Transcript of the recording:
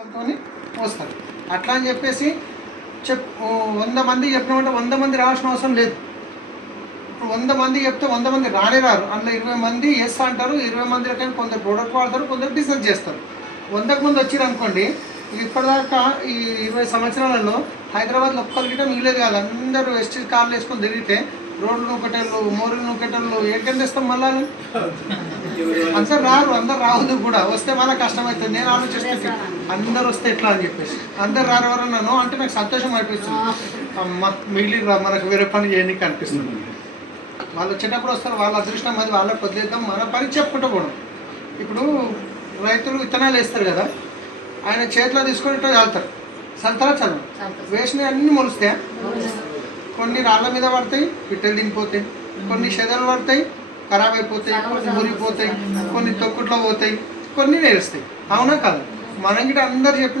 వస్తారు. అట్లా అని చెప్పేసి 100 మంది చెప్పినామంటే 100 మంది రావాల్సిన అవసరం లేదు. ఇప్పుడు 100 మంది చెప్తే 100 మంది రారు. అందులో 20 మంది ఎస్ అంటారు, 20 మందిలో కానీ కొందరు ప్రోడక్ట్ వాడతారు, కొందరు బిజినెస్ చేస్తారు. 100కు ముందు వచ్చారు అనుకోండి, ఇప్పటిదాకా ఈ 20 సంవత్సరాలలో హైదరాబాద్లో ఒక్కరికి మిగిలేదు కాదు. అందరూ ఎస్టీ కార్లు వేసుకొని తిరిగితే రోడ్లు నూకటోళ్ళు, మోరీలు నూకటోళ్ళు ఏం తెస్తాం మళ్ళా? అందరు రావద్దు కూడా. వస్తే మళ్ళీ కష్టమవుతుంది. నేను ఆలోచిస్తే అందరు వస్తే ఎట్లా అని చెప్పేసి అందరు రారు. ఎవరన్నాను అంటే నాకు సంతోషం అనిపిస్తుంది. అమ్మ మిగిలి మనకు వేరే పని చేయడానికి అనిపిస్తుంది. వాళ్ళు వచ్చేటప్పుడు వస్తారు, వాళ్ళ అదృష్టం అది వాళ్ళకి వదిలేద్దాం, మన పని చెప్పుకుంటూ పోవడం. ఇప్పుడు రైతులు విత్తనాలు వేస్తారు కదా, ఆయన చేతిలో తీసుకొని ఇట్లా చల్లుతారు. చల్లుతారా? వేసినవి అన్నీ మొలుస్తాయి. కొన్ని రాళ్ళ మీద పడతాయి, పిట్టలు దిగిపోతాయి. కొన్ని చెదలు పడతాయి, ఖరాబ్ అయిపోతాయి, కొన్ని మురిగిపోతాయి, కొన్ని తొక్కుట్లో పోతాయి, కొన్ని నేరుస్తాయి. అవునా కాదు? మనం గిట్ట అందరు చెప్పిన